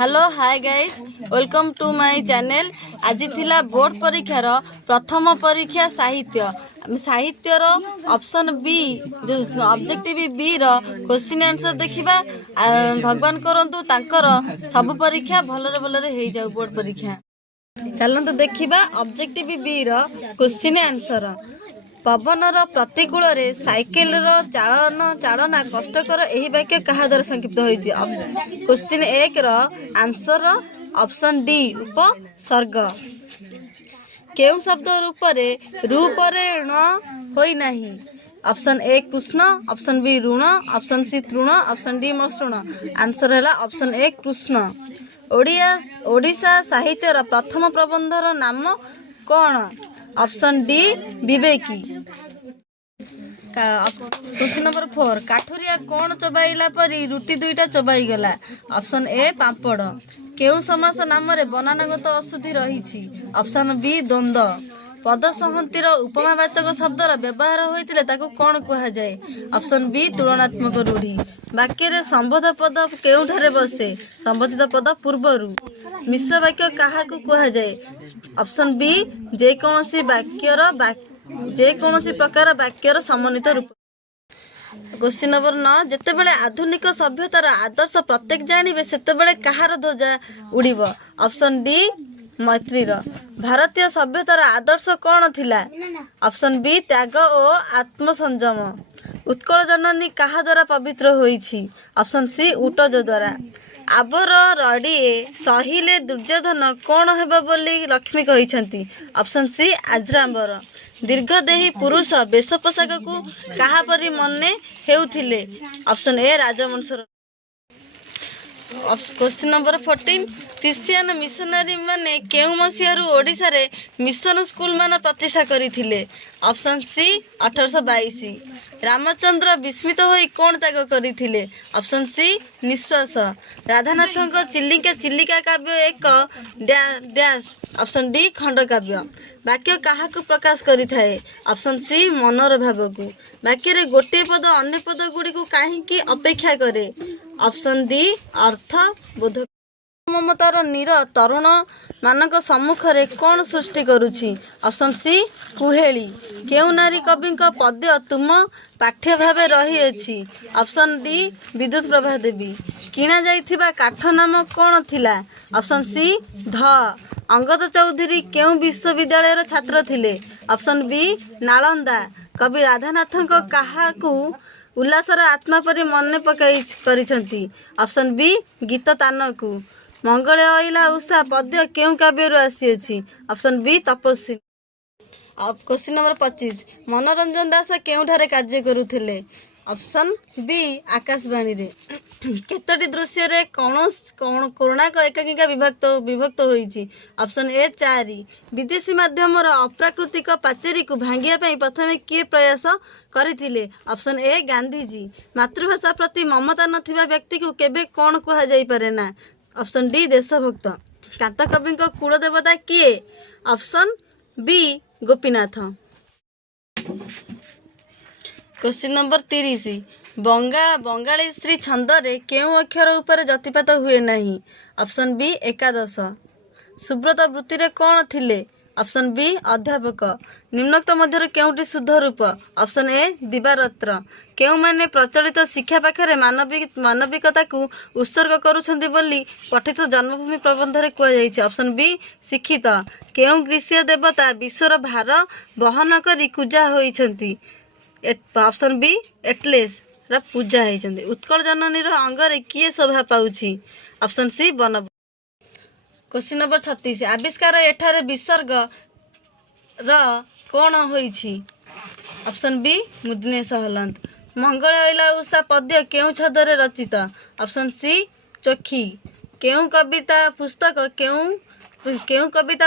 Hello hi guys welcome to my channel. आज थिला board परीक्षार प्रथम परीक्षा साहित्य साहित्यर ऑप्शन बी जो ऑब्जेक्टिव बी रो क्वेश्चन आंसर देखिबा। भगवान करंतु तांकर सब परीक्षा भलरे भलरे हे जाऊ बोर्ड परीक्षा। चलंतु देखिबा ऑब्जेक्टिव बी रो क्वेश्चन आंसर। पवनर प्रतिकूल साइकेल चालना कष्टकर यही वाक्य क्या द्वारा संक्षिप्त होइछि। क्वेश्चन 1 रो आंसर ऑप्शन डी उपसर्ग। केउ शब्द रूपरे ऋण होई नाही। ऑप्शन ए कृष्ण, ऑप्शन बी ऋण, ऑप्शन सी तृण, ऑप्शन डी मसृण। आंसर है ऑप्शन ए कृष्ण। ओडिशा साहित्यर प्रथम प्रबंधर नाम कौन? ऑप्शन डी विवेकी। क्वेश्चन नंबर 4 काठुरिया कौन चबाइला परी रुटी दुईटा चबाई गला। ऑप्शन ए पांपड़। केउ समास नाम रे बनानगत अशुद्धि रही। ऑप्शन बी द्वंद्व। पद संहतिर उपमावाचक शब्दर व्यवहार होइतिले ताकू कौन कहा जाए? ऑप्शन बी तुलनात्मक रूढ़ी। वाक्य रे संबोध पद केउठारे बसे? संबोधित पद पूर्वरु। मिश्र वाक्य काहाकू कहा जाए? ऑप्शन बी जेकोसी प्रकार वाक्यर समन्वित रूप। क्वेश्चन नंबर 9 जेतेबेले आधुनिक सभ्यतार आदर्श प्रत्येक जानिबे सेतेबेले कहार ध्वजा उड़िब? Option D मैत्रीर। भारतीय सभ्यतार आदर्श कौन थिला? ऑप्शन बी त्याग और आत्मसंयम। उत्कल जननी कहा द्वारा पवित्र होईछि? ऑप्शन सी उटज द्वारा। आबर रड़िए सहिले दुर्योधन कौन हेबा बोली लक्ष्मी कहिछंती? Option C आज्रांबर। दीर्घदेही पुरुष वेश पोशाक को कहा परी मने हेउथिले? ऑप्शन ए राजवंशर। क्वेश्चन नंबर 14 क्रिश्चियन मिशनरी माने केउ मसियारू ओडिशा रे मिशन स्कूल मान प्रतिष्ठा करिथिले? Option C 1822। रामचंद्र विस्मित होई कौन त्याग करिथिले? ऑप्शन सी निश्वास। राधानाथଙ୍କ चिलिका चिलिका काव्य एक डैश। ऑप्शन डी खंड काव्य। वाक्य काहाकू प्रकाश करिथाए? ऑप्शन सी मनर भाव को। वाक्य रे गोटे पद अन्य पद गुडी को काहेकि अपेक्षा करे? ऑप्शन डी अर्थ बोध। ममतार नीर तरुण मानक सम्मुख रे कौन सृष्टि करुछि? Option C Kuheli. केउ नारी कवि पद्य तुम पाठ्य भावे रही अछि? ऑप्शन डी विद्युत प्रभा देवी। किणा जाइथिबा काठ नाम कौन थिला? ऑप्शन सी ध। अंगद चौधरी केउ विश्वविद्यालय छात्र थिले? Option B Nalanda. कवि राधानाथଙ୍କ काहाकू उल्लासर आत्मा परी मन पकाई करिसंती? ऑप्शन बी गीत तानकू। मंगले अइला उषा पद्य केउ काव्यरू आसी? ऑप्शन बी तपस्वी। क्वेश्चन नंबर 25 मनोरंजन दास केउठारे कार्य करुथिले? ऑप्शन बी आकाशवाणी रे। केतोटी दृश्य रे कौन कोणाक एकांकिका विभक्त होईछि? Option A 4। विदेशी माध्यम अप्राकृतिक पाचेरी को भांगिया पई प्रथमे किए प्रयास करिथिले? Option A Gandhiji. मातृभाषा प्रति ममता नथिबा व्यक्ति को केबे कौन कहा जाई पारे ना? ऑप्शन डी देशभक्त। कांत कवि कुल देवता किए? Option B Gopinath. Question number 30 Bengali Shri छंद रे केउ अक्षर ऊपर जतिपात हुए नहीं? ऑप्शन बी एकादश। सुब्रत वृत्ति रे कौन थिले? ऑप्शन बी अध्यापक। निम्नोक्त मध्य केउटी शुद्ध रूप? ऑप्शन ए दिवारत्र। केउ माने प्रचलित शिक्षा पाखरे मानविकता को उत्सर्ग करुछंती बोली पठित जन्मभूमि प्रबंध रे कुआ जाइछि? ऑप्शन बी शिक्षित। केउ ग्रीष्य देवता विश्वर भार वहन करी पूजा होइछंती? ऑप्शन बी एटलेस पूजा होइछंती। उत्कल जननी अंगरे किए शोभा पाउछि? ऑप्शन सी वन। क्वेश्चन नंबर 36 आविष्कार एठारे विसर्ग र कौन होइछि? Option B मुदनेश हलंत। मंगल अइला उषा पद्य केउ छदरे रचित? ऑप्शन सी चोखी। केउ कविता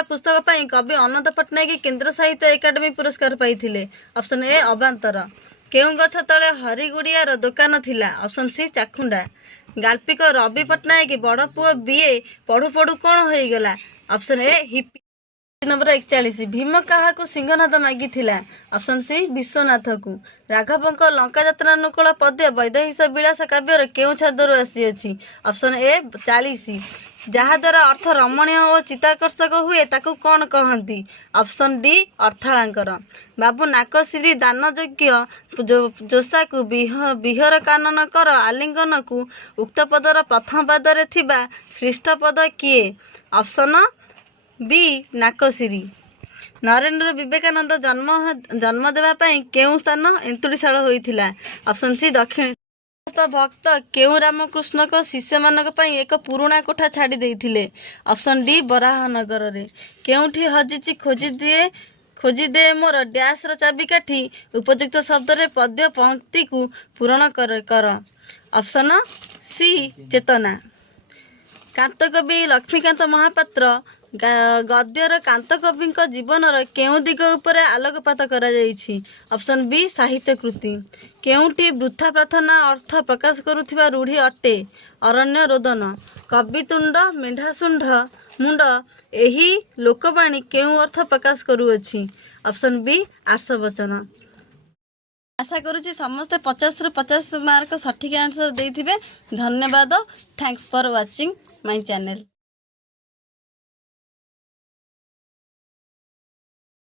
पुस्तक पई कवि अनंत पट्टनायक केंद्र साहित्य एकाडेमी पुरस्कार पाइथिले? Option A अबांतर। केउ गछ तले हरिगुड़ियार दुकान थिला? ऑप्शन सी चाखुंडा। गाल्पिक रवि पट्टनायक बड़ पुओ बीए पढ़ु पढ़ु कौन होईगला? Option A hippie. Number 41 Bhim क्या सिंहनाद मागिथिला ऑप्शन सी विश्वनाथ को राघव लंका यात्रा अनुकूल पद्य वैदेहिस विलास काव्यर केउं छादरू आसी ऑप्शन ए 40 जहाद्वारा अर्थ रमणीय और चित्ताकर्षक हुए ताकू कौन कहती ऑप्शन डी अर्थालंकर बाबू नाकसिरी दान योग्य जोशा को विहर कानन कर आलिंगन को उक्त पदर प्रथम पादरे थिबा श्रेष्ठ पद किए ऑप्शन बी नाकसिरी नरेंद्र विवेकानंद जन्म देवाई केउं स्थान एंतुड़ीशाल होइथिला ऑप्शन सी दक्षिण भक्त केउं रामकृष्ण को शिष्य मानक पई एक पुराणा कोठा छाड़ी देइथिले ऑप्शन डी बराहनगर रे केउंठी हजिची खोजी दे मोर डैश र चाबिकाठी उपयुक्त शब्द रे पद्य पंक्ति को पूरण कर ऑप्शन सी चेतना कांतकवि लक्ष्मीकांत महापात्र गद्यर कांतकवि जीवन केउं दिग उपरे आलोकपात करा जाइछि ऑप्शन बी साहित्य कृति केउंटी वृथा प्रार्थना अर्थ प्रकाश करुथिबा रूढ़ी अटे अरण्य रोदन कवितुंड मेढाशुंड मुंड एही लोकवाणी केउं अर्थ प्रकाश करुअछि ऑप्शन बी आर्षवचन आशा करुछि समस्त 50 रु 50 मार्क सठिक आंसर देइथिबे धन्यवाद thanks for watching my channel.